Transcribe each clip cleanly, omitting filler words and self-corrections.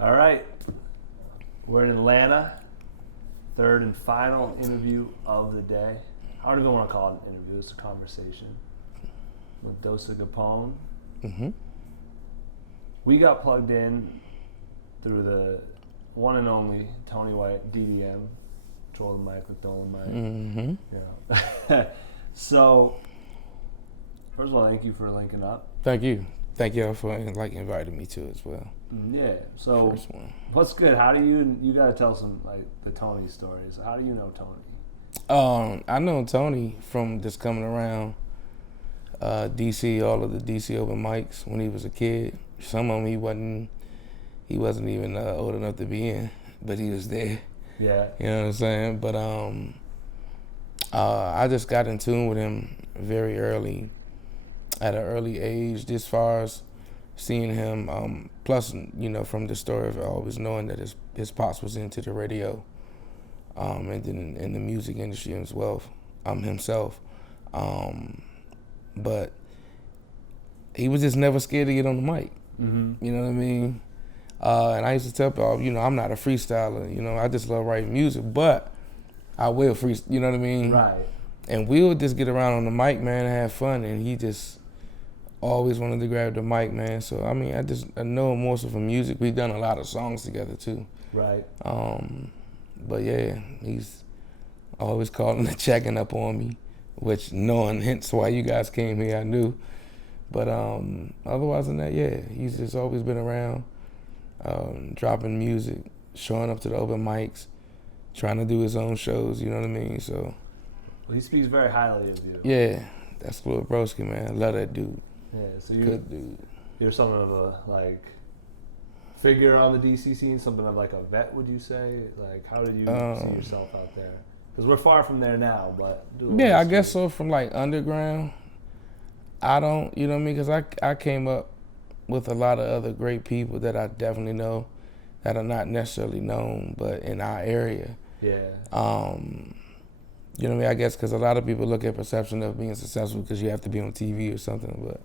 All right, we're in Atlanta. Third and final interview of the day. I don't even want to call it an interview. It's a conversation with Doe Cigapom. Mm-hmm. We got plugged in through the one and only TonyWhiteDDM. Control the mic with Dolan mic. Mm-hmm. Yeah. So, first of all, thank you for linking up. Thank you. Thank y'all for inviting me to as well. Yeah. So, First one. what's good? How do you got to tell some the Tony stories? How do you know Tony? I know Tony from just coming around DC, all of the DC open mics when he was a kid. Some of them he wasn't even old enough to be in, but he was there. Yeah. You know what I'm saying? But I just got in tune with him very early, at an early age, as far as seeing him. Plus, from the story of always knowing that his pops was into the radio, and then in the music industry as well, himself. But he was just never scared to get on the mic. Mm-hmm. You know what I mean? And I used to tell people, I'm not a freestyler. I just love writing music, but I will freestyle. You know what I mean? Right. And we would just get around on the mic, man, and have fun. And he just always wanted to grab the mic, man. So I know him more so from music. We've done a lot of songs together too. Right. But yeah, he's always calling and checking up on me, which knowing hence why you guys came here, I knew. But otherwise than that, yeah, he's just always been around, dropping music, showing up to the open mics, trying to do his own shows, you know what I mean? So. Well, he speaks very highly of you. Yeah, that's Lil Broski, man. I love that dude. Yeah, so Good dude. You're something of a figure on the DC scene, something of a vet, would you say? How did you see yourself out there? Because we're far from there now, but yeah, I guess so. From underground, I don't, you know what I mean? Because I came up with a lot of other great people that I definitely know that are not necessarily known, but in our area. Yeah. You know what I mean? I guess because a lot of people look at perception of being successful because you have to be on TV or something, but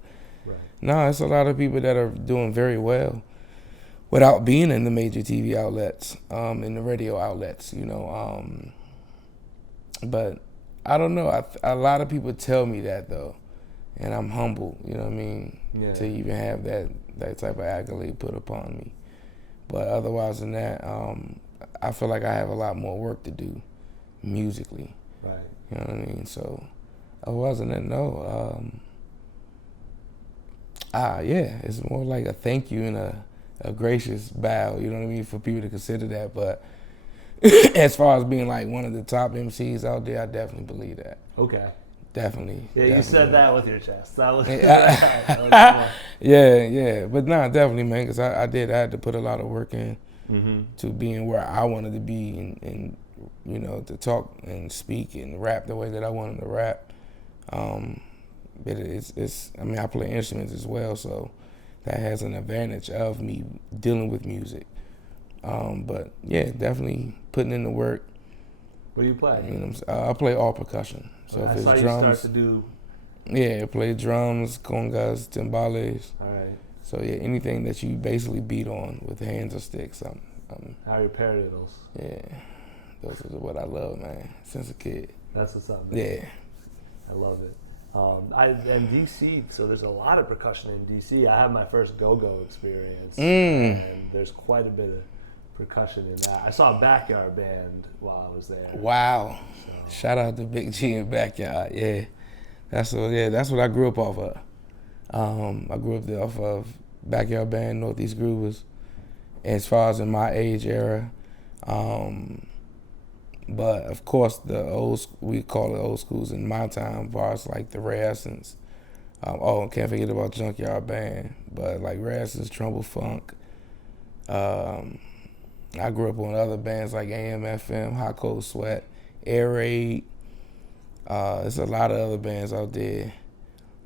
right. No, it's a lot of people that are doing very well without being in the major TV outlets, in the radio outlets, But I don't know. A lot of people tell me that though, and I'm humble. You know what I mean? Yeah. To even have that type of accolade put upon me. But otherwise than that, I feel like I have a lot more work to do musically. Right. You know what I mean? So otherwise than that, no. Yeah, it's more like a thank you and a gracious bow. You know what I mean? For people to consider that, but. As far as being one of the top MCs out there, I definitely believe that. Okay. Definitely. Yeah, definitely. You said that with your chest. That was. Yeah. But definitely, man, because I had to put a lot of work in to being where I wanted to be and to talk and speak and rap the way that I wanted to rap. But I play instruments as well, so that has an advantage of me dealing with music. But yeah, definitely putting in the work. What do you play? I play all percussion. So if it's drums, you start to do. Yeah, I play drums, congas, timbales. All right. So yeah, anything that you basically beat on with hands or sticks. How are your paradiddles? Yeah, those are what I love, man, since a kid. That's what's up, man. Yeah. I love it. And DC, so there's a lot of percussion in DC. I have my first go-go experience, and there's quite a bit of percussion in that. I saw a backyard band while I was there. Wow. So. Shout out to Big G in Backyard. Yeah. That's what I grew up off of. I grew up off of Backyard Band, Northeast Groovers, as far as in my age era. But of course we call it old schools in my time, bars like the Rare Essence. Can't forget about Junkyard Band, but Rare Essence, Trumbull Funk. I grew up on other bands like AM/FM, Hot Cold Sweat, Air Raid. There's a lot of other bands out there.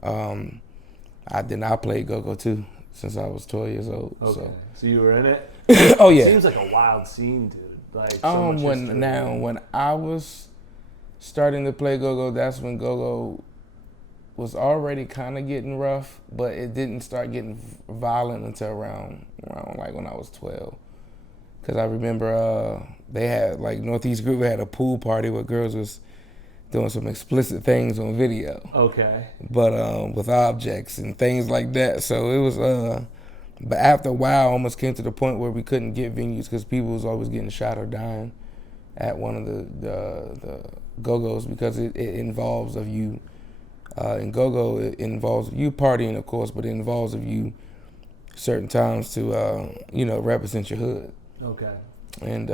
I played go-go too since I was 12 years old. Okay. So you were in it? Oh yeah. It seems like a wild scene, dude. When I was starting to play go-go, that's when go-go was already kind of getting rough, but it didn't start getting violent until around when I was 12. Because I remember they had, like, Northeast Group had a pool party where girls was doing some explicit things on video. Okay. But with objects and things like that. So it was, but after a while, almost came to the point where we couldn't get venues because people was always getting shot or dying at one of the go-go's because it involves of you. In go-go, it involves you partying, of course, but it involves of you certain times to, represent your hood. Okay. And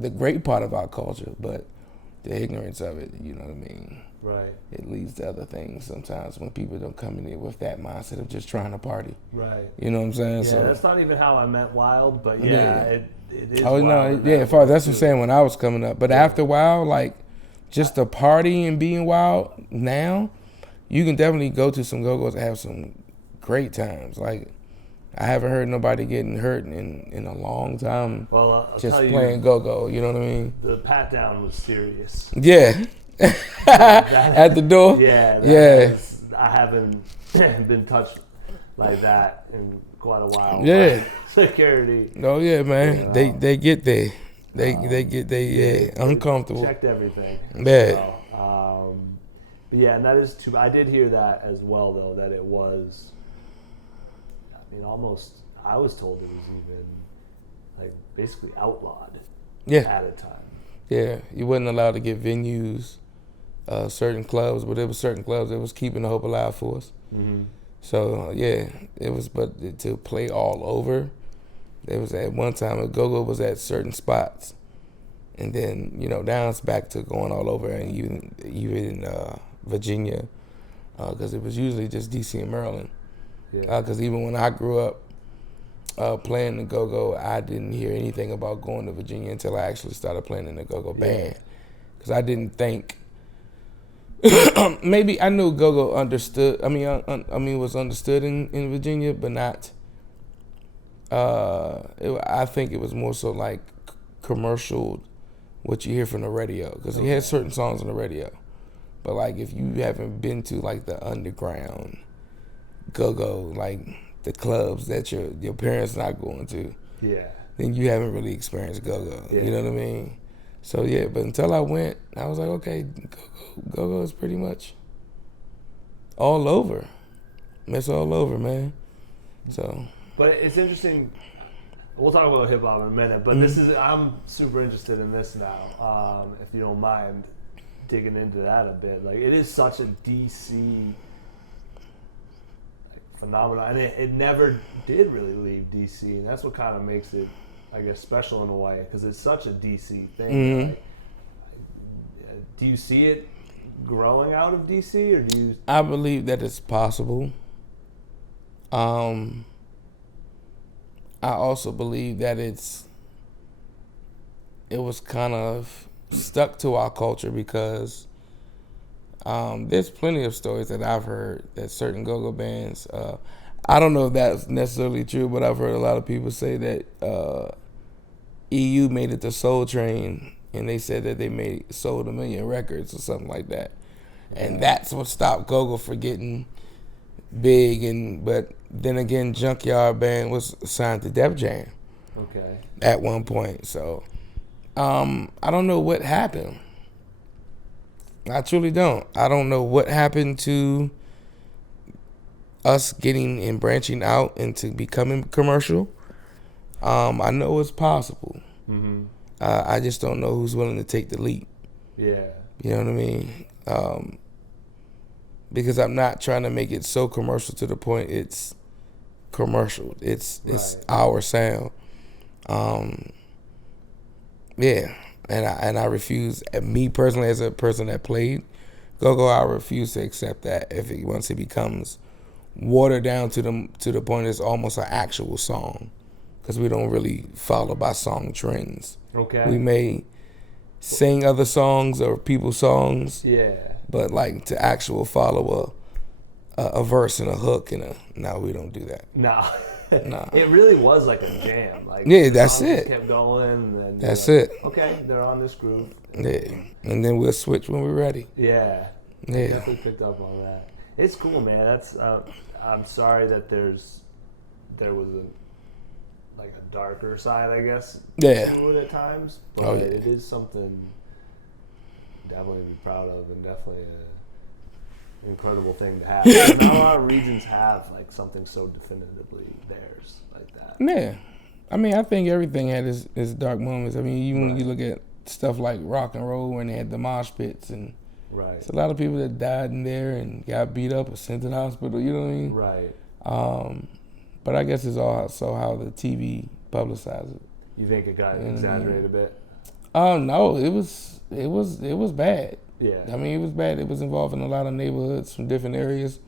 the great part of our culture, but the ignorance of it, you know what I mean? Right. It leads to other things sometimes when people don't come in there with that mindset of just trying to party. Right. You know what I'm saying? Yeah, so that's not even how I meant wild, but it is Oh, wild. no, yeah, that's what I'm saying when I was coming up. But after a while, like, just the party and being wild now, you can definitely go to some go-go's and have some great times. Like, I haven't heard nobody getting hurt in a long time. Well, I'll just tell you, playing go-go, you know what I mean? The pat down was serious. Yeah. At the door? Yeah. I haven't been touched like that in quite a while. Yeah. Security. Oh, yeah, man. You know, they get there. They get there, uncomfortable. Checked everything. Yeah. But yeah, and that is too. I did hear that as well, though, that it was. I mean, almost. I was told it was even like basically outlawed. Yeah. At a time. Yeah, you wasn't allowed to get venues, certain clubs, but there was certain clubs that was keeping the hope alive for us. Mm-hmm. So yeah, it was. But to play all over, there was at one time a go-go was at certain spots, and then now it's back to going all over, and even in Virginia, because it was usually just DC and Maryland. Yeah. Because even when I grew up playing the go-go, I didn't hear anything about going to Virginia until I actually started playing in the go-go band. Because I didn't think maybe I knew go-go understood. I mean, was understood in Virginia, but not. I think it was more so like commercial, what you hear from the radio, because he had certain songs on the radio. But like, if you haven't been to like the underground go-go, like the clubs that your parents not going to, then you haven't really experienced go-go. You know what I mean? So yeah, but until I went, I was like, okay, go-go is pretty much all over. It's all over, man. So. But it's interesting. We'll talk about hip hop in a minute, but I'm super interested in this now. If you don't mind digging into that a bit, like it is such a DC phenomenon, and it never did really leave DC, and that's what kind of makes it, I guess, special in a way, because it's such a DC thing. Mm-hmm. Like, do you see it growing out of DC, or do you? I believe that it's possible. I also believe that it was kind of stuck to our culture because there's plenty of stories that I've heard that certain go-go bands, I don't know if that's necessarily true, but I've heard a lot of people say that EU made it to Soul Train, and they said that they sold 1 million records or something like that. And that's what stopped go-go from getting big. But then again, Junkyard Band was signed to Def Jam at one point. So I don't know what happened. I truly don't. I don't know what happened to us getting and branching out into becoming commercial. I know it's possible. Mm-hmm. I just don't know who's willing to take the leap. Yeah. You know what I mean? Because I'm not trying to make it so commercial to the point it's commercial. It's our sound. Yeah. And I refuse, me personally as a person that played go-go, I refuse to accept that once it becomes watered down to the point it's almost an actual song, because we don't really follow by song trends. Okay. We may sing other songs or people's songs. Yeah. But like to actual follow a verse and a hook no, we don't do that. No. No. It really was like a jam. Like that's it. Kept going. And that's it. Okay, they're on this groove. Yeah. And then we'll switch when we're ready. Yeah. Yeah. I definitely picked up on that. It's cool, man. That's I'm sorry that there was like a darker side, I guess. Yeah. To it at times, but it is something definitely to be proud of, and definitely an incredible thing to have. Not a lot of regions have like something so definitively theirs like that. Yeah, I mean, I think everything had its dark moments. I mean, even when you look at stuff like rock and roll, when they had the mosh pits, and it's a lot of people that died in there and got beat up or sent to the hospital. You know what I mean? Right. But I guess it's also how the TV publicized it. You think it got exaggerated a bit? No, it was bad. Yeah. I mean, it was bad. It was involving a lot of neighborhoods from different areas,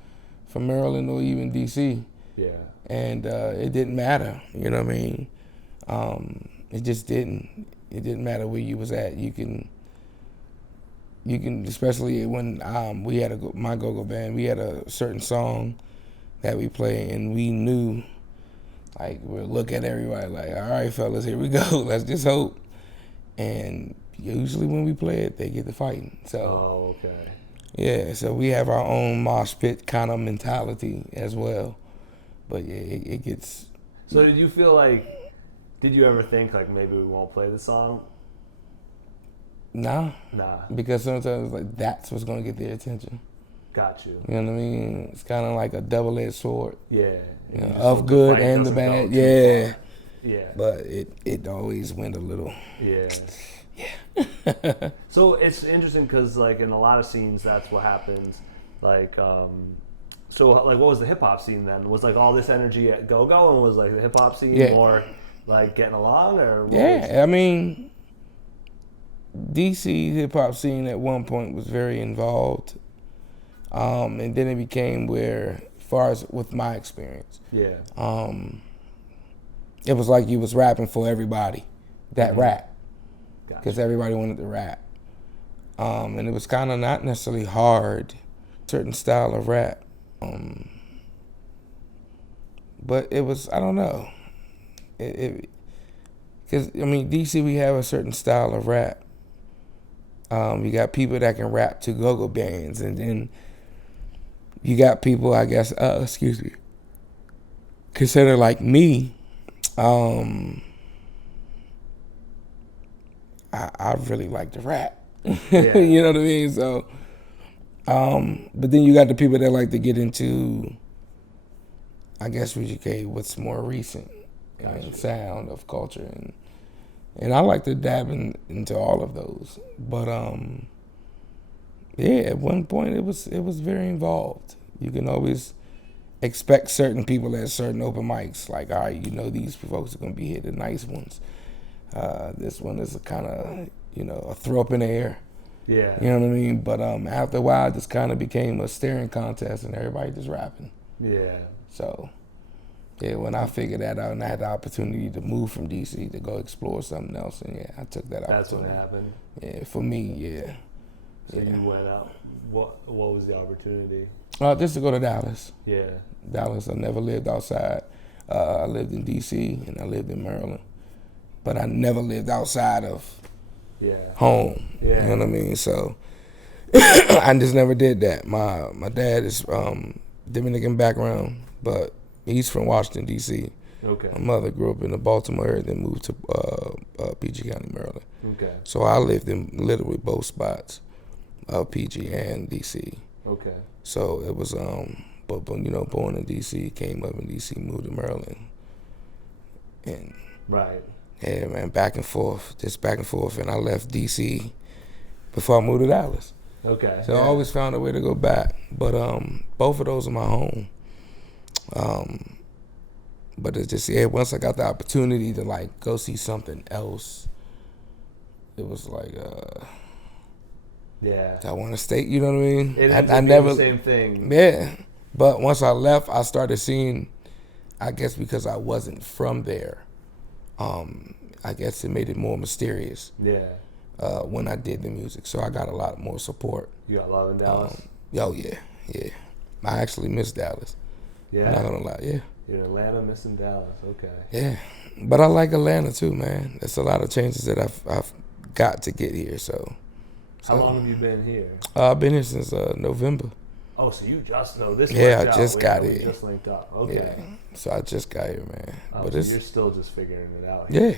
from Maryland or even DC. Yeah. And it didn't matter. You know what I mean? It just didn't. It didn't matter where you was at. You can, especially when we had my go-go band, we had a certain song that we play, and we knew, like, we'll look at everybody like, all right, fellas, here we go. Let's just hope. And usually when we play it, they get to fighting. So, yeah, so we have our own mosh pit kind of mentality as well. But yeah, it gets... So did you feel like, did you ever think like maybe we won't play the song? Nah. Because sometimes like that's what's going to get their attention. Got you. You know what I mean? It's kind of like a double-edged sword. Yeah. You know, of good and the bad. Yeah. Yeah. But it always went a little. Yeah. Yeah. So it's interesting because like in a lot of scenes, that's what happens. Like, so like what was the hip hop scene then? Was like all this energy at go-go, and was like the hip hop scene more like getting along, or? I mean, DC hip hop scene at one point was very involved. And then it became where, as far as with my experience, it was like you was rapping for everybody that rap, because everybody wanted to rap, and it was kind of not necessarily hard, certain style of rap, but it was, I don't know, because I mean DC, we have a certain style of rap. You got people that can rap to go-go bands, and then you got people, I guess, consider like me. I really like to rap. You know what I mean? So, but then you got the people that like to get into, I guess what you say, what's more recent and sound of culture, and I like to dab into all of those. But at one point it was very involved. You can always expect certain people at certain open mics, like, all right, you know these folks are gonna be here, the nice ones. This one is a kind of, a throw up in the air. Yeah. You know what I mean? But after a while, it just kind of became a staring contest, and everybody just rapping. Yeah. So, yeah, when I figured that out and I had the opportunity to move from DC to go explore something else, and I took that opportunity. That's what happened. Yeah, for me, yeah. So you went out. What was the opportunity? Just to go to Dallas. Yeah. Dallas. I never lived outside. I lived in DC and I lived in Maryland, but I never lived outside of home. Yeah. You know what I mean? So I just never did that. My dad is Dominican background, but he's from Washington D.C. Okay. My mother grew up in the Baltimore area, then moved to PG County, Maryland. Okay. So I lived in literally both spots, PG and DC. Okay. So it was but born in DC, came up in DC, moved to Maryland, and yeah, man, back and forth, and I left DC before I moved to Dallas. Okay. So I always found a way to go back, but both of those are my home. But it's just, once I got the opportunity to like go see something else, it was like, I want to stay. You know what I mean? I never the same thing. Yeah, but once I left, I started seeing. I guess because I wasn't from there, I guess it made it more mysterious. Yeah. When I did the music, so I got a lot more support. You got love in Dallas. Yeah. I actually miss Dallas. Yeah. I'm not gonna lie. Yeah. You're in Atlanta, missing Dallas. Okay. Yeah, but I like Atlanta too, man. There's a lot of changes that I've got to get here. So. How long have you been here? I've been here since November. Oh, so you just know this? Yeah, I worked just out. got We it. just linked up. Okay. Yeah, so I just got here, man. Oh, But so it's you're still just figuring it out. yeah,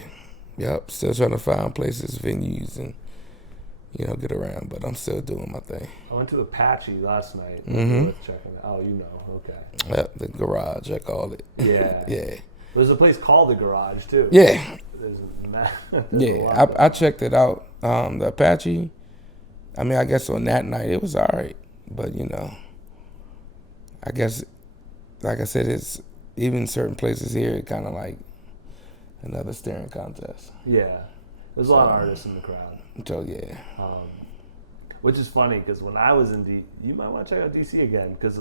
yep. Still trying to find places, venues, and get around. But I'm still doing my thing. I went to Apache last night. Mm-hmm. Worth checking it. Oh, you know. Okay. Yep, the garage, I call it. Yeah. Yeah. There's a place called the Garage too. Yeah. There's Yeah, I checked it out. The Apache, I mean, I guess on that night it was all right. But, I guess, like I said, it's even certain places here, kind of like another staring contest. Yeah. There's a lot of artists in the crowd. So, yeah. Which is funny because when I was in you might want to check out DC again because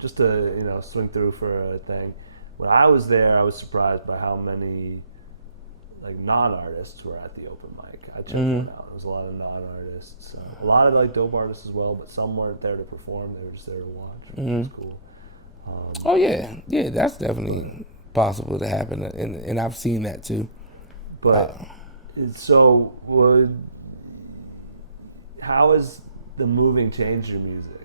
just to, swing through for a thing. When I was there, I was surprised by how many like non-artists were at the open mic. I checked it out. There was a lot of non-artists, a lot of like dope artists as well, but some weren't there to perform. They were just there to watch. It was cool. Oh yeah, that's definitely possible to happen, and I've seen that too. But so how has the moving changed your music?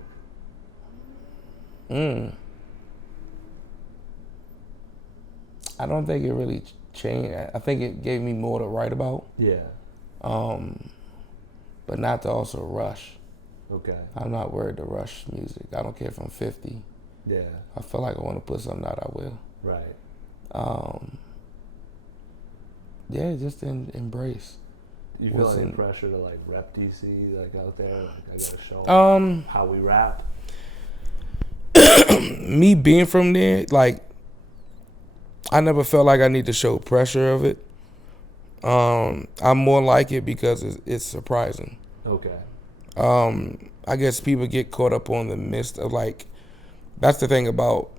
I don't think it really changed. I think it gave me more to write about. Yeah. But not to also rush. Okay. I'm not worried to rush music. I don't care if I'm 50. Yeah. I feel like I want to put something out, I will. Right. Yeah, just embrace. Do you feel any pressure to like rep DC like out there? Like I gotta show how we rap. Me being from there, like I never felt like I need to show pressure of it. I'm more like it because it's surprising. Okay. I guess people get caught up on the mist of like, that's the thing about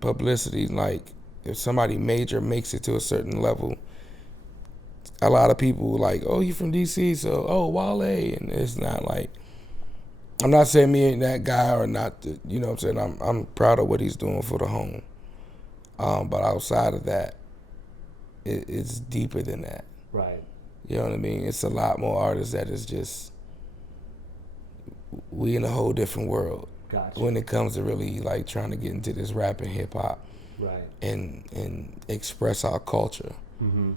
publicity. Like if somebody major makes it to a certain level, a lot of people like, oh, you from DC, so Wale, and it's not like. I'm not saying me ain't that guy or not. You know what I'm saying? I'm proud of what he's doing for the home. But outside of that, it's deeper than that. Right. You know what I mean? It's a lot more artists that is just, we in a whole different world. Gotcha. When it comes to really like trying to get into this rap and hip hop. Right. And express our culture. Mm-hmm.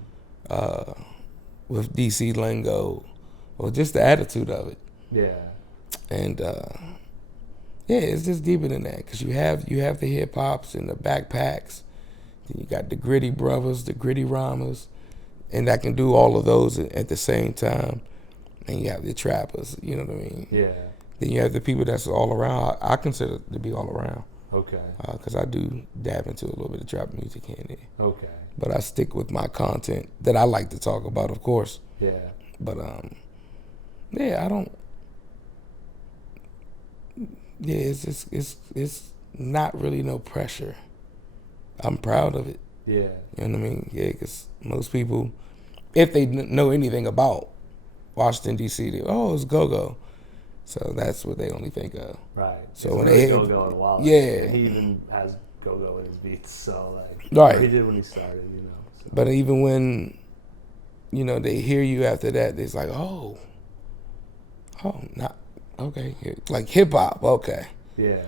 With DC lingo, or just the attitude of it. Yeah. And yeah, it's just deeper than that because you have the hip hops and the backpacks. Then you got the gritty brothers, the gritty rhymers, and that can do all of those at the same time. And you have the trappers, you know what I mean? Yeah. Then you have the people that's all around. I consider to be all around. Okay. Because I do dab into a little bit of trap music here and there. Okay. But I stick with my content that I like to talk about, of course. Yeah. But yeah, I don't. Yeah, it's not really no pressure. I'm proud of it. Yeah. You know what I mean? Yeah, because most people, if they know anything about Washington D.C., it's go-go. So that's what they only think of. Right. So it's when they hear go-go and Wale. yeah, and he even has go-go in his beats. So like, right. He did when he started, So. But even when they hear you after that, it's like, not okay, like hip hop. Okay. Yeah.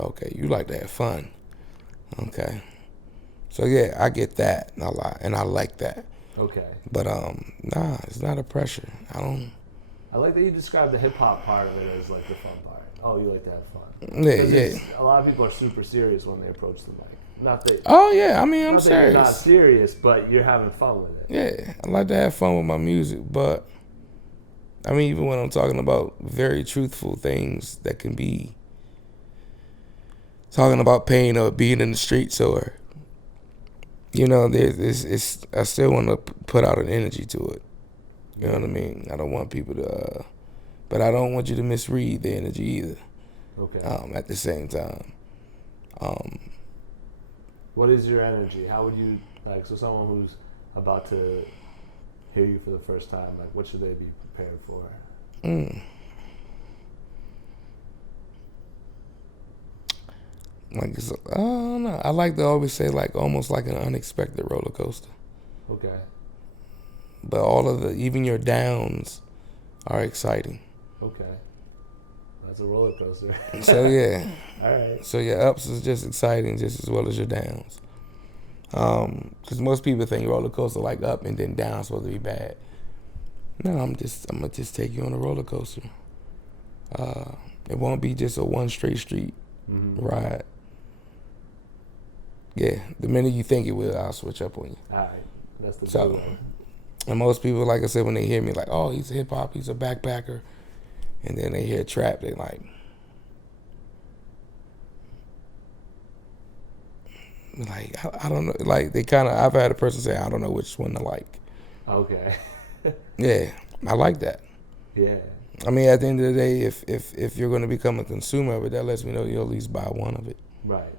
Okay, you like to have fun. Okay. So yeah, I get that a lot, and I like that. Okay. But nah, it's not a pressure. I like that you described the hip hop part of it as like the fun part. Oh, you like to have fun. Yeah. A lot of people are super serious when they approach the mic. Not that. Oh yeah, I mean I'm not serious. That you're not serious, but you're having fun with it. Yeah, I like to have fun with my music, but I mean even when I'm talking about very truthful things that can be talking about pain or being in the streets or there's I still want to put out an energy to it. You know what I mean? I don't want people to, but I don't want you to misread the energy either. Okay. At the same time. What is your energy? How would you so someone who's about to hear you for the first time, like what should they be prepared for? Like I don't know. I like to always say like almost like an unexpected roller coaster. Okay. But all of even your downs are exciting. Okay. That's a roller coaster. So yeah. All right. So your ups is just exciting just as well as your downs. Because most people think roller coaster like up and then down supposed to be bad. No, I'm gonna just take you on a roller coaster. It won't be just a one straight street ride. Yeah, the minute you think it will, I'll switch up on you. All right, that's the So, one. and most people, like I said, when they hear me, like, oh, he's a hip hop, he's a backpacker, and then they hear trap, they like, I don't know, like they kind of. I've had a person say, I don't know which one to like. Okay. Yeah, I like that. Yeah. I mean, at the end of the day, if you're going to become a consumer of it, that lets me know you'll at least buy one of it. Right.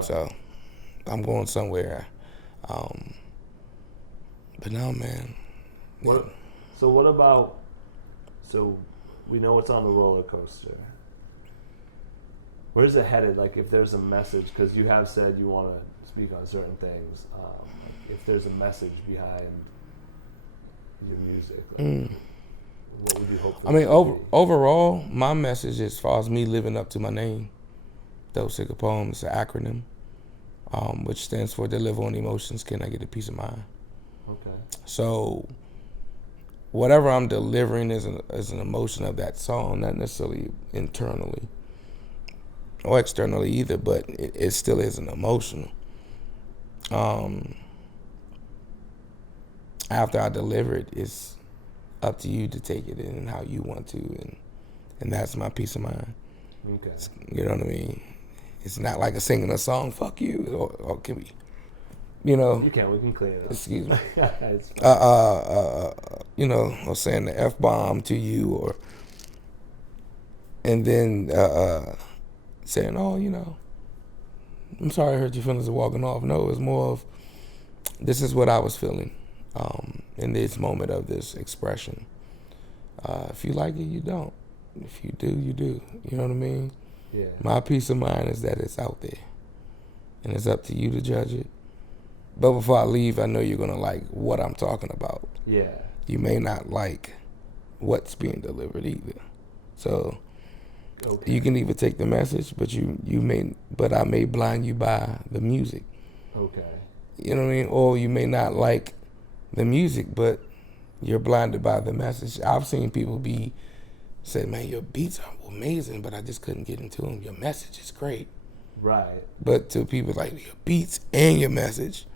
So, I'm going somewhere. But no, man. What? So what about? So we know it's on the roller coaster. Where's it headed? Like, if there's a message, because you have said you want to speak on certain things. If there's a message behind your music, like, what would you hope for? I mean, overall, my message as far as me living up to my name, Doe Cigapom, is an acronym, which stands for Deliver on Emotions, Can I Get a Peace of Mind? Okay. So, whatever I'm delivering is an emotion of that song, not necessarily internally or externally either, but it still is an emotional. After I deliver it, it's up to you to take it in how you want to, and that's my peace of mind. Okay. You know what I mean? It's not like singing a song, fuck you, or can we, you know? We can clean it up. Excuse me. It's fine. You know, or saying the F-bomb to you, or, and then saying, oh, you know, I'm sorry I hurt your feelings of walking off. No, it's more of, this is what I was feeling in this moment of this expression. If you like it, you don't. If you do, you do. You know what I mean? Yeah. My peace of mind is that it's out there, and it's up to you to judge it. But before I leave, I know you're gonna like what I'm talking about. Yeah. You may not like what's being delivered either. So Okay. you can either take the message, but I may blind you by the music. Okay. You know what I mean? Or you may not like the music, but you're blinded by the message. I've seen people say, man, your beats are amazing, but I just couldn't get into them. Your message is great. Right. But to people like your beats and your message,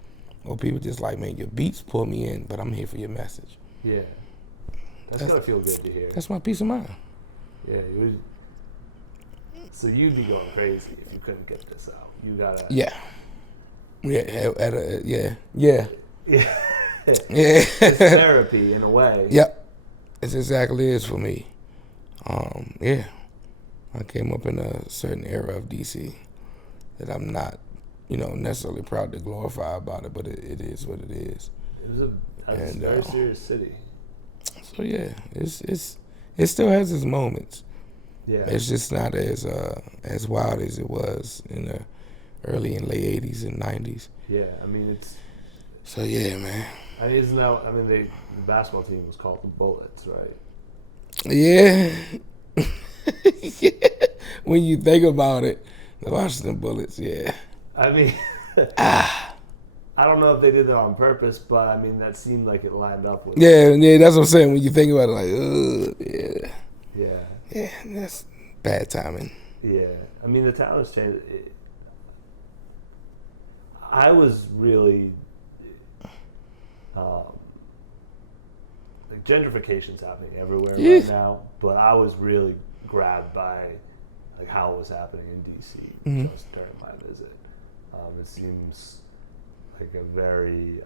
or people just like, man, your beats pull me in, but I'm here for your message. Yeah. That's gotta feel good to hear. That's my peace of mind. Yeah. So you'd be going crazy if you couldn't get this out. You gotta. Yeah. Yeah. Yeah. Yeah. Yeah. It's therapy in a way. Yep. It's exactly is for me. Yeah. I came up in a certain era of DC that I'm not, necessarily proud to glorify about it, but it is what it is. It's a very serious city. So yeah, it still has its moments. Yeah. It's just not as wild as it was in the early and late 80s and 90s. Yeah, I mean it's. So yeah, man. The basketball team was called the Bullets, right? Yeah. Yeah. When you think about it, the Washington Bullets, yeah. I mean, I don't know if they did that on purpose, but I mean that seemed like it lined up with. Yeah, that's what I'm saying. When you think about it, like, yeah. Yeah. Yeah, that's bad timing. Yeah, I mean the town has changed. I was really. Like gentrification's happening everywhere right now, but I was really grabbed by like how it was happening in DC just during my visit. It seems like a very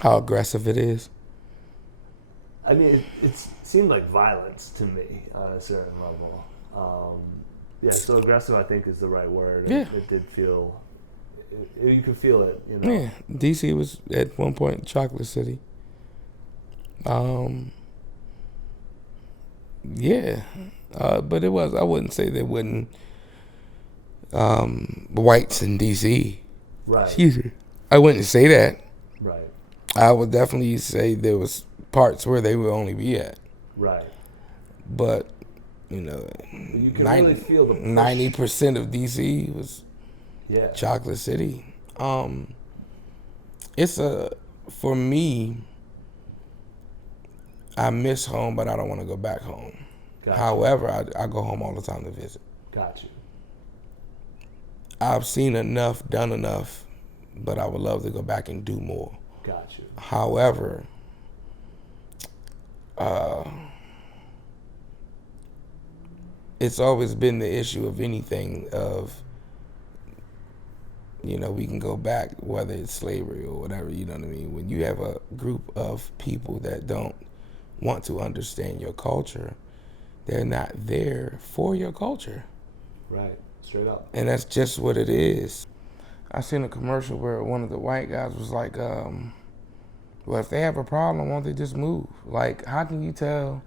how aggressive it is. I mean, it seemed like violence to me on a certain level. Yeah, so aggressive I think is the right word. Yeah. It did feel. You could feel it, Yeah, DC was at one point Chocolate City. Yeah, but it was. I wouldn't say there wasn't whites in DC. Right. Excuse me. I wouldn't say that. Right. I would definitely say there was parts where they will only be at. Right. But, you know, You can really feel the push. 90% of DC was Yeah. Chocolate City. For me, I miss home, but I don't want to go back home. Gotcha. However, I go home all the time to visit. Got you. I've seen enough, done enough, but I would love to go back and do more. Got you. However, it's always been the issue of anything of, you know, we can go back, whether it's slavery or whatever, you know what I mean? When you have a group of people that don't want to understand your culture, they're not there for your culture. Right. Straight up. And that's just what it is. I seen a commercial where one of the white guys was like, well, if they have a problem, won't they just move? Like, how can you tell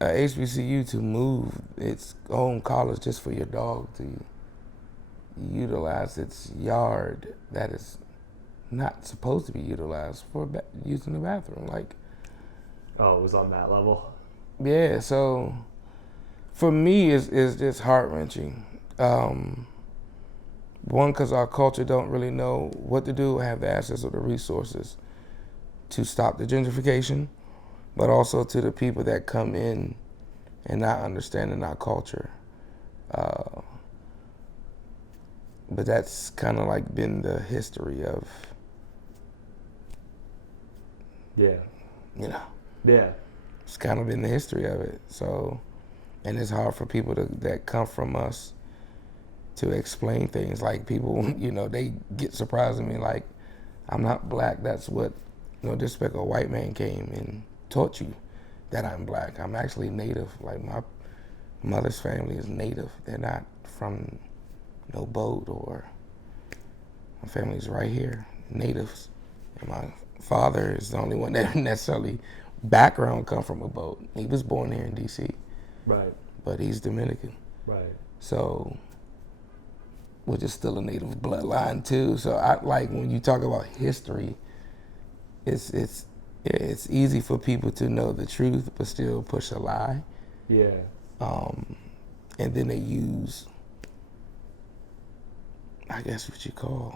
a HBCU to move its own college just for your dog to utilize its yard that is not supposed to be utilized for using the bathroom? Like, oh, it was on that level? Yeah, so for me, it's just heart-wrenching. One, because our culture don't really know what to do, have the access or the resources to stop the gentrification, but also to the people that come in and not understanding our culture. But that's kind of like been the history of, Yeah. you know. Yeah. It's kind of been the history of it. So, and it's hard for people that come from us to explain things. Like people, you know, they get surprised at me like, I'm not black. That's what, no disrespect, a white man came and taught you that I'm black. I'm actually native. Like my mother's family is native. They're not from no boat, or my family's right here, natives. And my father is the only one that necessarily background come from a boat. He was born here in DC. Right. But he's Dominican. Right. So, which is still a native bloodline too. So I like when you talk about history, it's easy for people to know the truth but still push a lie. Yeah. And then they use, I guess what you call,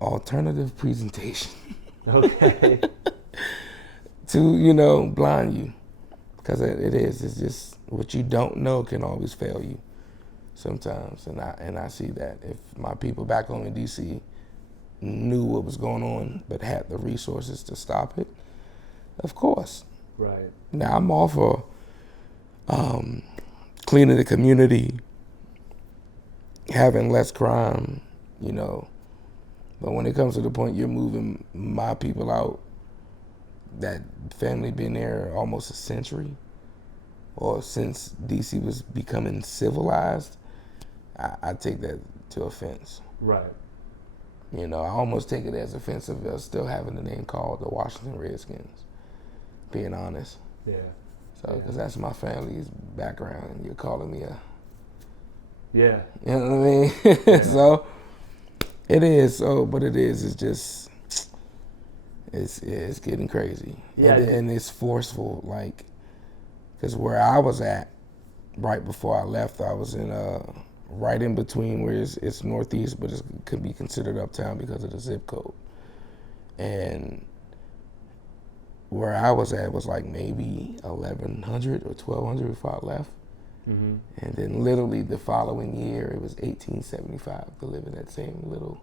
alternative presentation. Okay. To, you know, blind you. Because it's just what you don't know can always fail you sometimes. And I see that. If my people back home in DC knew what was going on but had the resources to stop it, of course. Right. Now I'm all for cleaning the community, having less crime, you know. But when it comes to the point you're moving my people out, that family been there almost a century, or since DC was becoming civilized, I take that to offense. Right. You know, I almost take it as offensive as still having the name called the Washington Redskins, being honest. Yeah. So, because that's my family's background, and you're calling me a... Yeah. You know what I mean? Yeah. So, it is. So, but it's just... It's getting crazy. Yeah. And it's forceful, like, because where I was at right before I left, I was in right in between where it's northeast, but it could be considered uptown because of the zip code. And where I was at was like maybe 1,100 or 1,200 before I left. Mm-hmm. And then literally the following year, it was $1,875 to live in that same little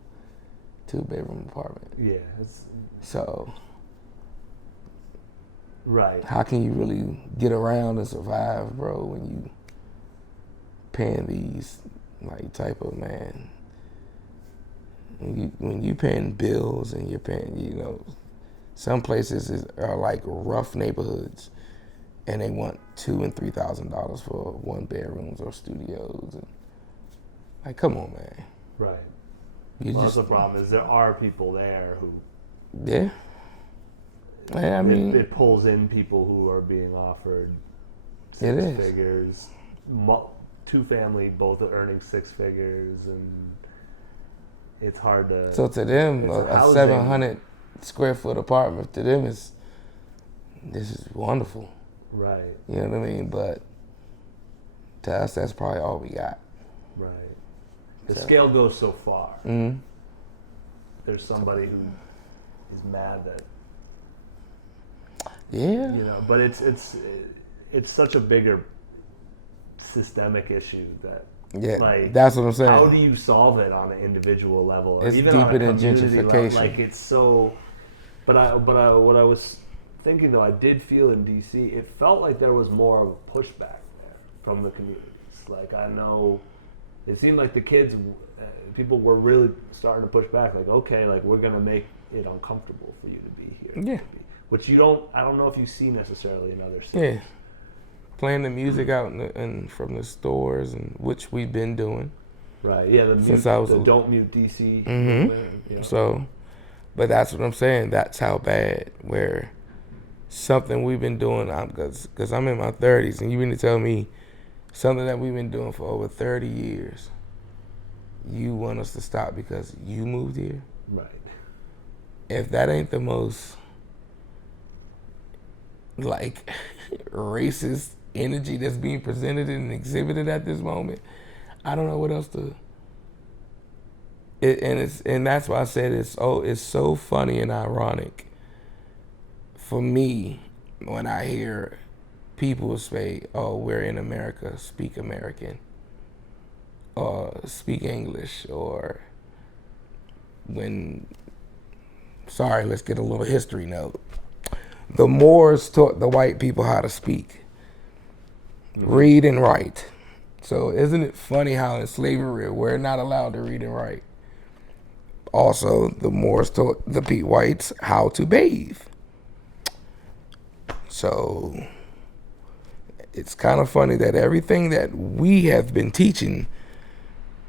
2-bedroom apartment. Yeah. So, right. how can you really get around and survive, bro, when you paying these like type of, man? When you paying bills and you're paying, you know, some places are like rough neighborhoods, and they want $2,000 and $3,000 for 1-bedrooms or studios, and like, come on, man. Right. Well, that's the problem, is there are people there who... Yeah. I mean... It pulls in people who are being offered 6 figures. 2 family, both earning 6 figures, and it's hard to... So to them, a $700 square foot apartment to them is, this is wonderful. Right. You know what I mean? But to us, that's probably all we got. Right. The scale goes so far. Mm-hmm. There's somebody who is mad that. Yeah. You know, but it's such a bigger systemic issue that. Yeah, like, that's what I'm saying. How do you solve it on an individual level, or It's even deeper on a than community gentrification. level? Like, it's so. But what I was thinking though, I did feel in DC, it felt like there was more of a pushback there from the communities. Like, I know, it seemed like the kids, people were really starting to push back. Like, okay, like, we're gonna make it uncomfortable for you to be here. Yeah. Which I don't know if you see necessarily in other cities. Yeah. Playing the music out and from the stores, and which we've been doing. Right. Yeah. The Don't Mute DC. Mm-hmm. You know. So, but that's what I'm saying. That's how bad. Where something we've been doing, because I'm in my 30s, and you mean to tell me something that we've been doing for over 30 years, you want us to stop because you moved here? Right. If that ain't the most like racist energy that's being presented and exhibited at this moment, I don't know what else to. And that's why I said it's so funny and ironic for me when I hear people say, "Oh, we're in America, speak American, or speak English," or when. Sorry, let's get a little history note. The Moors taught the white people how to speak, read and write. So isn't it funny how in slavery we're not allowed to read and write? Also, the Moors taught the whites how to bathe. So it's kind of funny that everything that we have been teaching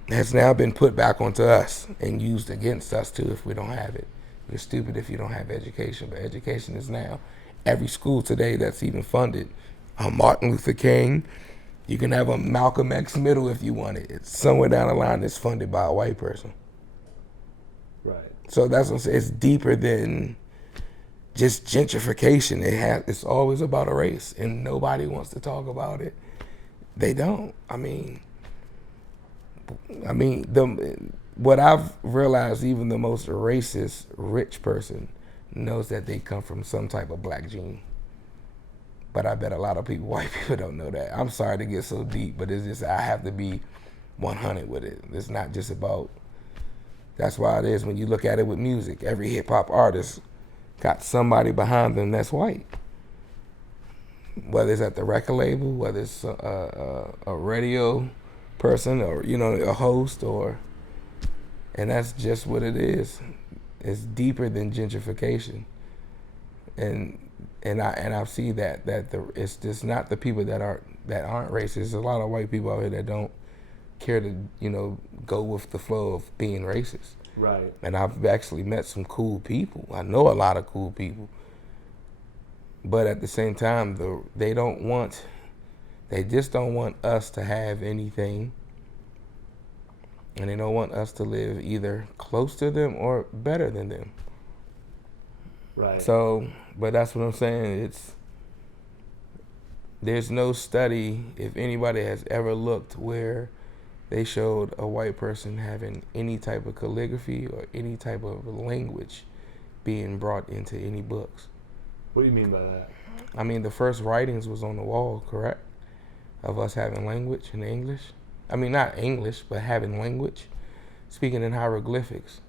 has now been put back onto us and used against us too if we don't have it. You're stupid if you don't have education, but education is now every school today that's even funded. Martin Luther King, you can have a Malcolm X Middle if you want it. It's somewhere down the line that's funded by a white person. Right. So that's what I'm saying. It's deeper than just gentrification. It's always about a race, and nobody wants to talk about it. They don't. I mean, what I've realized, even the most racist rich person knows that they come from some type of black gene. But I bet a lot of people, white people, don't know that. I'm sorry to get so deep, but it's just, I have to be 100 with it. It's not just about, that's why it is when you look at it with music, every hip hop artist got somebody behind them that's white. Whether it's at the record label, whether it's a radio person, or, you know, a host, and that's just what it is. It's deeper than gentrification, and I see that it's just not the people that aren't racist. There's a lot of white people out here that don't care to, you know, go with the flow of being racist. Right. And I've actually met some cool people. I know a lot of cool people, but at the same time, they just don't want us to have anything. And they don't want us to live either close to them or better than them. Right. So, but that's what I'm saying. There's no study, if anybody has ever looked, where they showed a white person having any type of calligraphy or any type of language being brought into any books. What do you mean by that? I mean, the first writings was on the wall, correct? Of us having language in English. I mean, not English, but having language, speaking in hieroglyphics.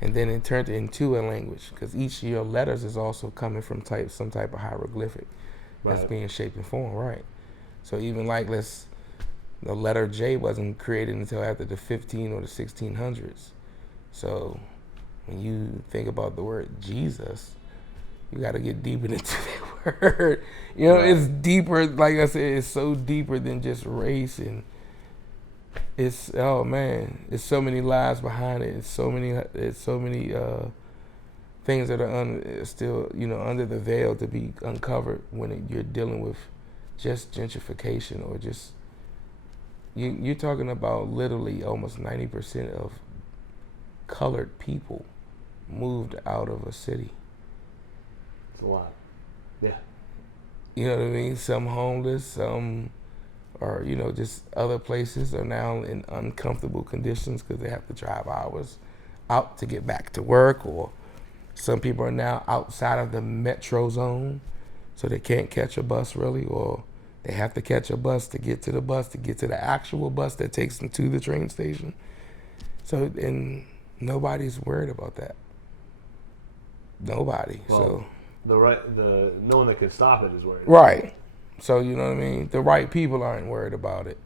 And then it turned into a language, because each of your letters is also coming from some type of hieroglyphic that's being shaped and formed, right? So even like the letter J wasn't created until after the 15 or the 1600s. So when you think about the word Jesus, you got to get deeper into that word. You know, it's deeper. Like I said, it's so deeper than just race, and it's, oh man, it's so many lies behind it. It's so many things that are still, you know, under the veil to be uncovered when you're dealing with just gentrification, or just you're talking about literally almost 90% of colored people moved out of a city. It's a lot. Yeah. You know what I mean? Some homeless, some are, just other places are now in uncomfortable conditions because they have to drive hours out to get back to work, or some people are now outside of the metro zone, so they can't catch a bus really, or they have to catch a bus to get to the actual bus that takes them to the train station. So, and nobody's worried about that. Nobody. Well, no one that can stop it is worried. Right. So, you know what I mean? The right people aren't worried about it,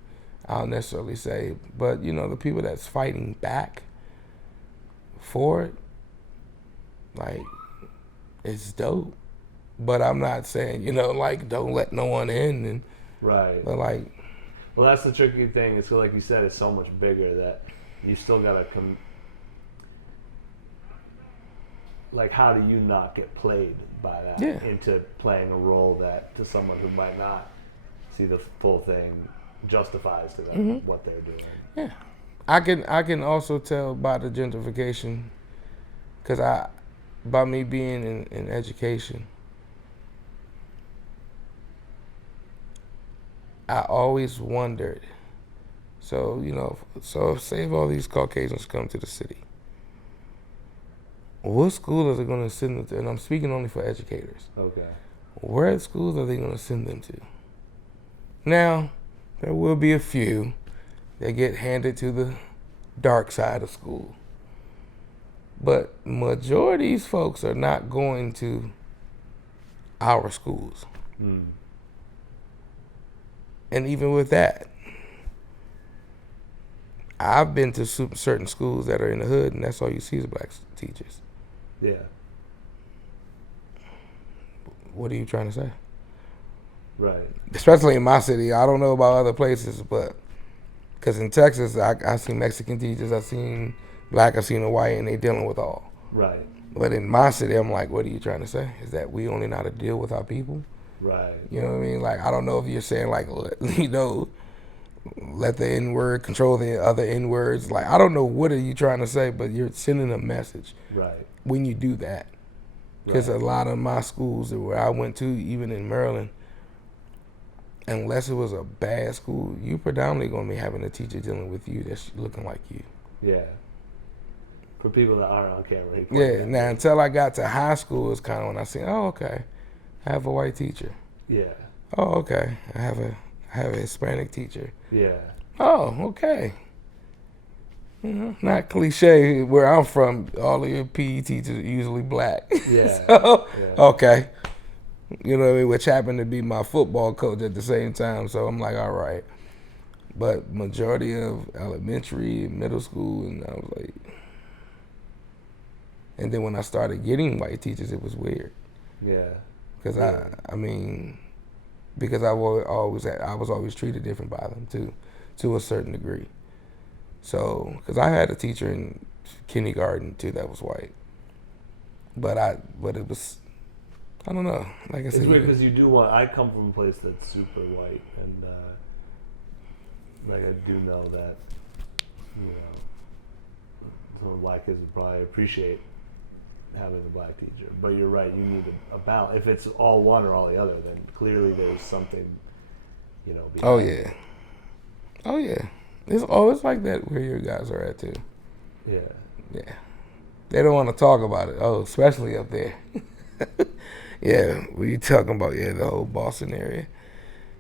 I'll necessarily say. But, the people that's fighting back for it, like, it's dope. But I'm not saying, don't let no one in. And, right. But, like... Well, that's the tricky thing. It's like you said, it's so much bigger that you still got to like, how do you not get played by that into playing a role that to someone who might not see the full thing justifies to them what they're doing? Yeah. I can also tell by the gentrification, because by me being in education, I always wondered, so say if all these Caucasians come to the city, what school are they going to send them to? And I'm speaking only for educators. Okay. Where schools are they going to send them to? Now, there will be a few that get handed to the dark side of school. But majority of these folks are not going to our schools. Mm. And even with that, I've been to certain schools that are in the hood, and that's all you see is black teachers. Yeah. What are you trying to say? Right. Especially in my city. I don't know about other places, but because in Texas, I've seen Mexican teachers, I've seen black, I've seen a white, and they dealing with all. Right. But in my city, I'm like, what are you trying to say? Is that we only know how to deal with our people? Right. You know what I mean? Like, I don't know if you're saying, like, let the N-word control the other N-words. Like, I don't know what are you trying to say, but you're sending a message. Right. When you do that. Because a lot of my schools where I went to, even in Maryland, unless it was a bad school, you predominantly going to be having a teacher dealing with you that's looking like you. Yeah. For people that aren't on camera. Yeah. Now, until I got to high school, it's kind of when I seen, oh, okay, I have a white teacher. Yeah. Oh, okay, I have a Hispanic teacher. Yeah. Oh, okay. Not cliche. Where I'm from, all of your PE teachers are usually black. Yeah. So, yeah. Okay. You know what I mean? Which happened to be my football coach at the same time. So I'm like, all right. But majority of elementary and middle school, and I was like, and then when I started getting white teachers, it was weird. Yeah. Because because I was always treated different by them too, to a certain degree. So, because I had a teacher in kindergarten too that was white, but it was, I don't know. Like I said, it's weird because I come from a place that's super white, and like I do know that, some of the black kids would probably appreciate having a black teacher. But you're right, you need a balance. If it's all one or all the other, then clearly there's something, Oh yeah. Oh yeah. It's like that where your guys are at too. Yeah. Yeah. They don't want to talk about it. Oh, especially up there. Yeah, what you talking about? Yeah, the whole Boston area.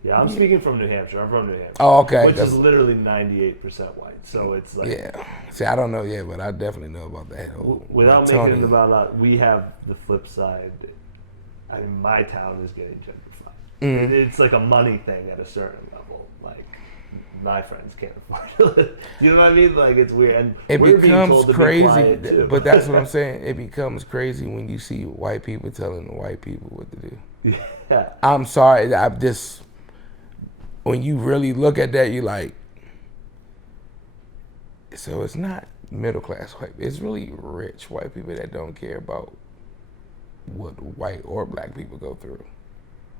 Yeah, I'm speaking from New Hampshire. I'm from New Hampshire. Oh, okay. Which is literally 98% white. So it's like... Yeah. See, I don't know yet, but I definitely know about that whole... Without making it about us, we have the flip side. I mean, my town is getting gentrified. Mm-hmm. It's like a money thing at a certain level. Like, my friends can't afford it. You know what I mean? Like, it's weird. And it becomes crazy, too. But that's what I'm saying. It becomes crazy when you see white people telling white people what to do. Yeah. I'm sorry. When you really look at that, you're like, so it's not middle class white people. It's really rich white people that don't care about what white or black people go through.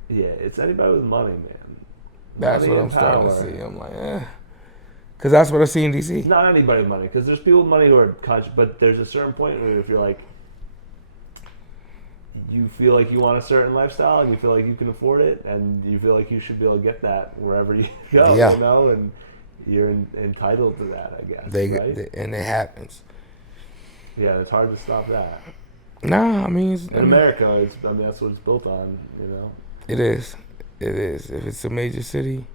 Yeah, it's anybody with money, man. That's money what I'm starting to see. I'm like, because that's what I see in DC. Not anybody with money, because there's people with money who are conscious, but there's a certain point where if you're like, you feel like you want a certain lifestyle and you feel like you can afford it and you feel like you should be able to get that wherever you go, you know, and you're entitled to that, I guess. Right? And it happens. Yeah, it's hard to stop that. Nah, I mean, in America, that's what it's built on, you know. It is. It is. If it's a major city,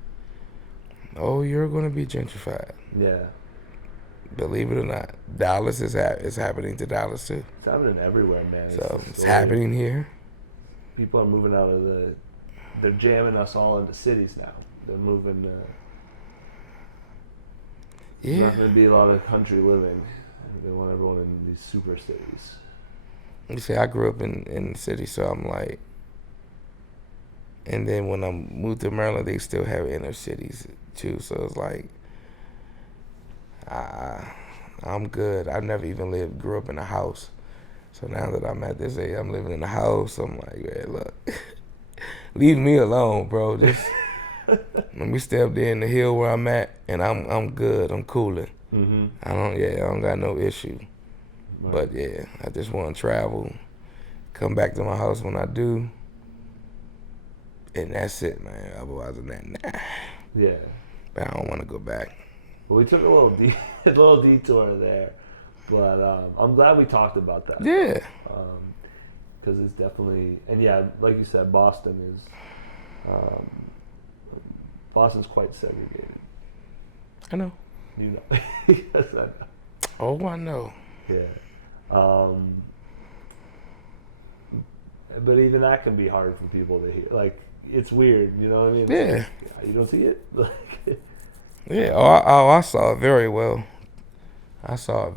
you're going to be gentrified. Yeah. Believe it or not, Dallas is happening to Dallas too. It's happening everywhere, man. So it's happening here. People are moving out of they're jamming us all into cities now. They're moving. There's not going to be a lot of country living. They want everyone in these super cities. You see, I grew up in the city, so I'm like, and then when I moved to Maryland, they still have inner cities too. So it's like, I'm good. I never even grew up in a house. So now that I'm at this age, I'm living in a house. I'm like, man, look, leave me alone, bro. Just let me stay up there in the hill where I'm at, and I'm good. I'm cooling. Mm-hmm. I don't got no issue. Right. But yeah, I just want to travel, come back to my house when I do, and that's it, man. Otherwise than that, nah. Yeah. But I don't want to go back. Well, we took a little detour there, but I'm glad we talked about that. Yeah. Because it's definitely, and yeah, like you said, Boston's quite segregated. I know. You know. Yes, I know. Oh, I know. Yeah. But even that can be hard for people to hear. Like, it's weird, you know what I mean? Yeah. Like, you don't see it? Yeah. I saw it very well. I saw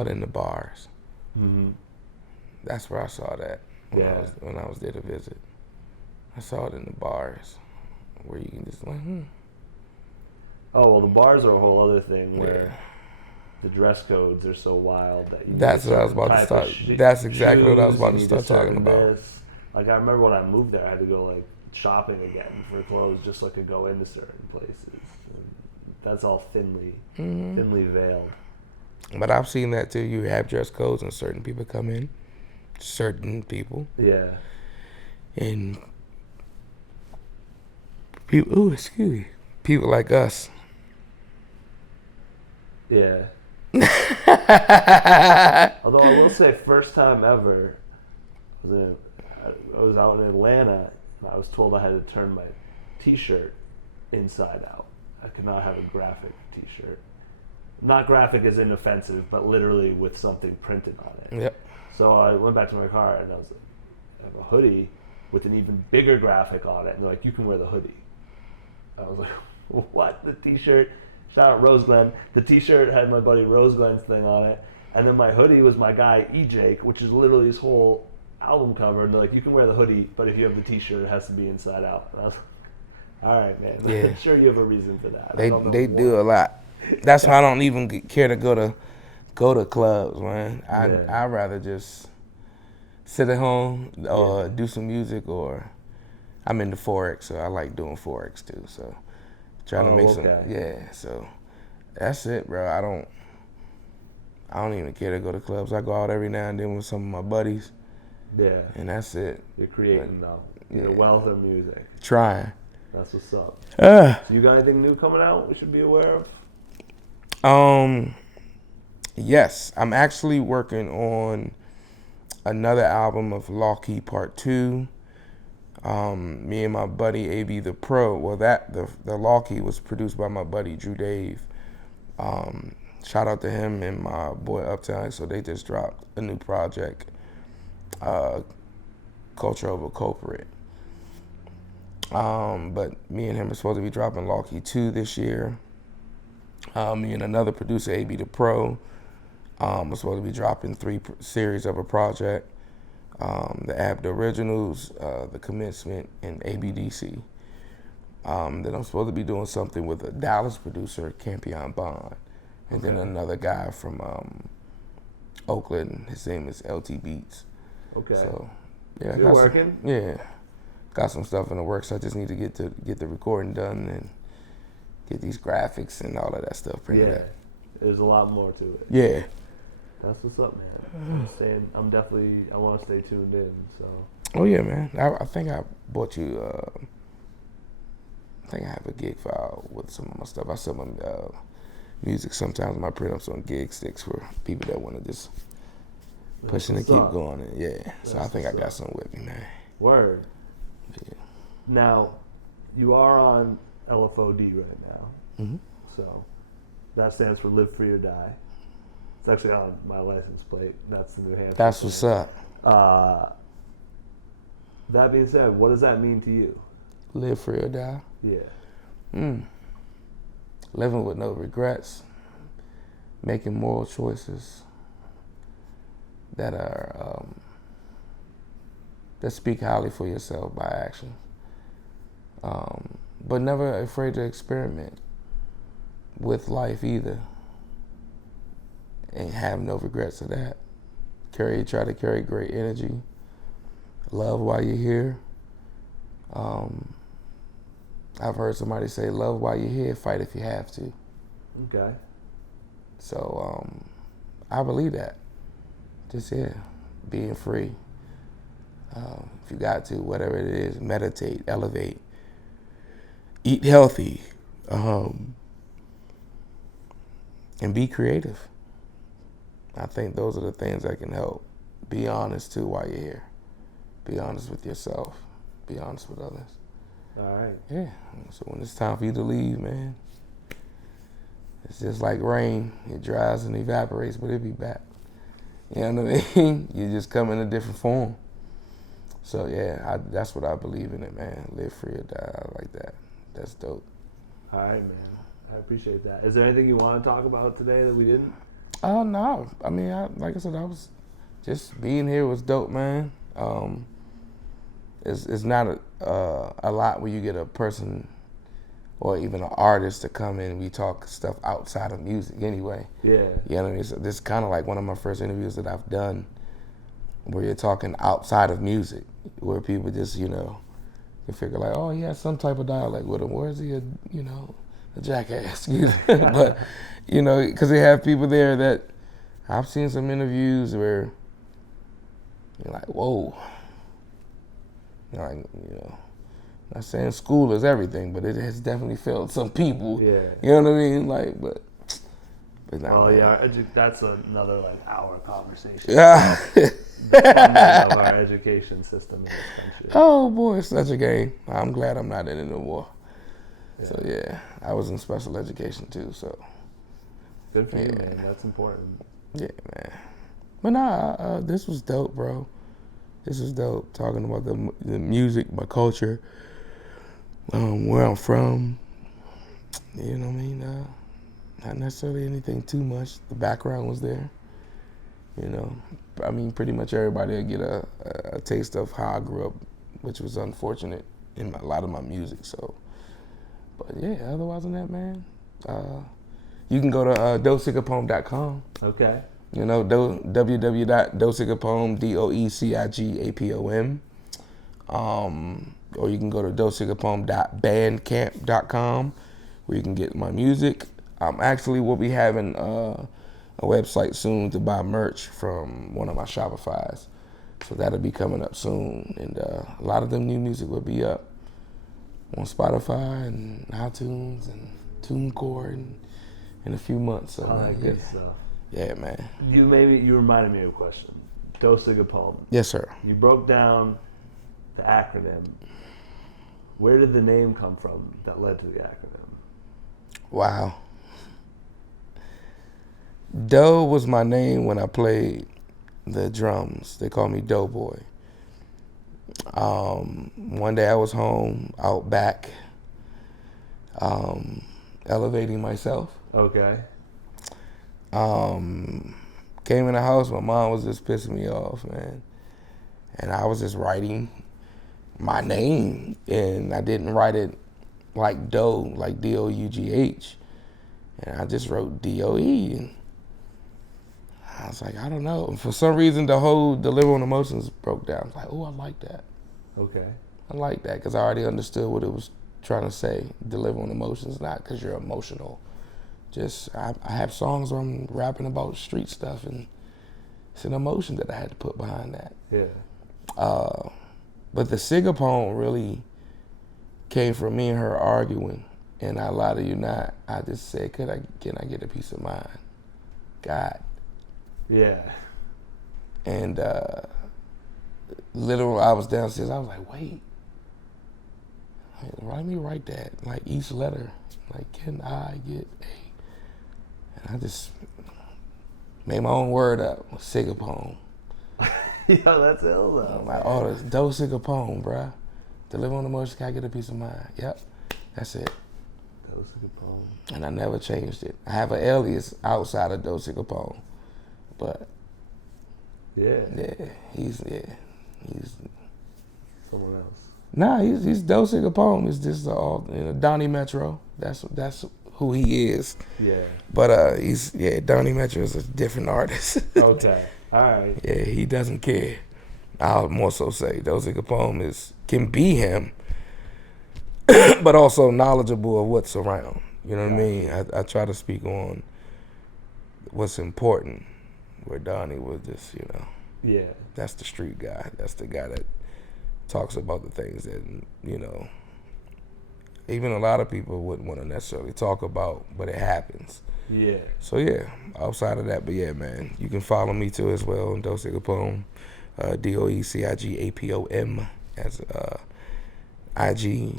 it in the bars. Mm-hmm. That's where I saw that when I was there to visit. I saw it in the bars where you can just like, Oh, well, the bars are a whole other thing where the dress codes are so wild that you that's what I was about to start. That's exactly what I was about to start talking about. Like, I remember when I moved there, I had to go like shopping again for clothes just so I could go into certain places. And that's all thinly veiled. But I've seen that too. You have dress codes and certain people come in. Certain people. Yeah. And people, people like us. Yeah. Although I will say, first time ever, I was out in Atlanta, and I was told I had to turn my T-shirt inside out. I could not have a graphic T-shirt. Not graphic as in offensive, but literally with something printed on it. Yep. So I went back to my car, and I was like, I have a hoodie with an even bigger graphic on it, and they're like, you can wear the hoodie. I was like, what? The T-shirt? Shout out Rose Glenn. The T-shirt had my buddy Rose Glenn's thing on it, and then my hoodie was my guy E-Jake, which is literally his whole album cover. And they're like, you can wear the hoodie, but if you have the T-shirt, it has to be inside out. And I was like, all right, man. Yeah. I'm sure you have a reason for that. They do a lot. That's why I don't even care to go to clubs, man. I'd rather just sit at home or do some music, or I'm into Forex, so I like doing Forex too. So trying to make some, so that's it, bro. I don't even care to go to clubs. I go out every now and then with some of my buddies. Yeah. And that's it. You're creating now. The wealth of music. Trying. That's what's up. So you got anything new coming out we should be aware of? Yes. I'm actually working on another album of Law Key Part 2. Me and my buddy AB the Pro. Well, the Law Key was produced by my buddy Drew Dave. Shout out to him and my boy Uptown. So they just dropped a new project, Culture Over Culprit. But me and him are supposed to be dropping Law Key 2 this year. Me and another producer, AB the Pro, we're supposed to be dropping 3 series of a project. The Abd Originals, The Commencement, and ABDC. Then I'm supposed to be doing something with a Dallas producer, Campion Bond. And then another guy from Oakland, his name is LT Beats. Okay. So, yeah. You're working? Got some stuff in the works. I just need to get the recording done and get these graphics and all of that stuff printed out. There's a lot more to it. Yeah. That's what's up, man. I want to stay tuned in. So. Oh yeah, man. I think I bought you. I think I have a gig file with some of my stuff. I sell my music sometimes. My prenups on gig sticks for people that want to just push and keep going. And yeah. So I think I got something with me, man. Word. Yeah. Now, you are on LFOD right now. Mm-hmm. So that stands for Live Free or Die. It's actually on my license plate. That's the New Hampshire. That's what's up. That being said, what does that mean to you? Live free or die? Yeah. Living with no regrets. Making moral choices that are that speak highly for yourself by action. But never afraid to experiment with life either. And have no regrets of that. Try to carry great energy. Love while you're here. I've heard somebody say, love while you're here, fight if you have to. Okay. So I believe that. Just, being free. If you got to, whatever it is, meditate, elevate, eat healthy, and be creative. I think those are the things that can help. Be honest, too, while you're here. Be honest with yourself. Be honest with others. All right. Yeah. So when it's time for you to leave, man, it's just like rain. It dries and evaporates, but it'll be back. You know what I mean? You just come in a different form. So, that's what I believe in it, man. Live free or die. I like that. That's dope. All right, man. I appreciate that. Is there anything you want to talk about today that we didn't? Oh, no. I mean, like I said, I was just being here was dope, man. It's not a lot when you get a person or even an artist to come in and we talk stuff outside of music anyway. Yeah. You know what I mean? So this is kind of like one of my first interviews that I've done where you're talking outside of music, where people just, can figure like, oh, he has some type of dialect with him. Where is he, a jackass? But, because they have people there that I've seen some interviews where you're like, whoa. Not saying school is everything, but it has definitely failed some people. Yeah. You know what I mean? But that's another hour conversation. Yeah. Of our education system in this country. Oh boy, it's such a game. I'm glad I'm not in it no more. Yeah. So I was in special education too. So good for you, man. That's important. Yeah, man. But this was dope, bro. This is dope, talking about the music, my culture, where I'm from. You know what I mean? Not necessarily anything too much. The background was there. I mean, pretty much everybody will get a taste of how I grew up, which was unfortunate in a lot of my music. So, but otherwise than that, man, you can go to doecigapom.com. Okay. www.doecigapom, DOECIGAPOM. Or you can go to doecigapom.bandcamp.com where you can get my music. Actually, we'll be having a website soon to buy merch from one of my Shopify's. So that'll be coming up soon. And a lot of them new music will be up on Spotify and iTunes and TuneCore in a few months. So, good stuff. Yeah, man. You reminded me of a question. Doe Cigapom. Yes, sir. You broke down the acronym. Where did the name come from that led to the acronym? Wow. Doe was my name when I played the drums. They called me Doe Boy. One day I was home, out back, elevating myself. Okay. Came in the house, my mom was just pissing me off, man. And I was just writing my name, and I didn't write it like Doe, like D-O-U-G-H. And I just wrote D-O-E. And I was like, I don't know. For some reason, the whole Deliver on Emotions broke down. I was like, oh, I like that. Okay. I like that because I already understood what it was trying to say. Deliver on emotions, not because you're emotional. Just, I have songs where I'm rapping about street stuff and It's an emotion that I had to put behind that. Yeah. But the Cigapom really came from me and her arguing, and I lie to you not. I just said, can I get a piece of mind? God. Yeah. And literally, I was downstairs. I was like, wait. Let me write that. Like each letter. Like, can I get a? And I just made my own word up. Cigapom. Yo, that's ill though. Like, oh, that's Doe Cigapom, bruh. Deliver on the motion, can I get a piece of mind? Yep, that's it. Doe Cigapom. And I never changed it. I have an alias outside of Doe Cigapom, but yeah, he's someone else. Nah, he's Doe Cigapom. It's just Donnie Metro. That's who he is. Yeah. But Donnie Metro is a different artist. Okay. All right. Yeah, he doesn't care. I'll more so say Doe Cigapom can be him, but also knowledgeable of what's around. You know what I mean? I try to speak on what's important, where Donnie was just, Yeah. That's the street guy. That's the guy that talks about the things that, even a lot of people wouldn't want to necessarily talk about, but it happens. Yeah. So yeah, outside of that, but yeah, man, you can follow me too as well on Doe Cigapom, DoeCigapom as IG,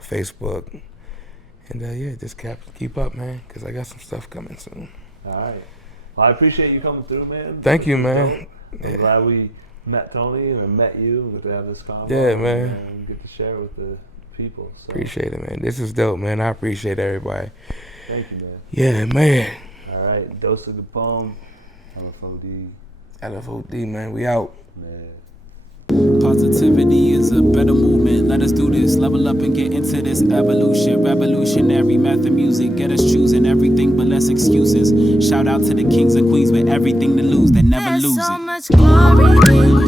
Facebook, and just keep up, man, because I got some stuff coming soon. All right. Well, I appreciate you coming through, man. Thank you, man. I'm glad we met Tony and met you. Get to have this convo. Yeah, man. And get to share with the people. So. Appreciate it, man. This is dope, man. I appreciate everybody. Thank you, man. Yeah, man. All right. Doe Cigapom, LFOD. LFOD, man. We out. Man. Positivity is a better movement. Let us do this. Level up and get into this evolution. Revolutionary math and music. Get us choosing everything but less excuses. Shout out to the kings and queens with everything to lose. They never lose it. There's so much glory in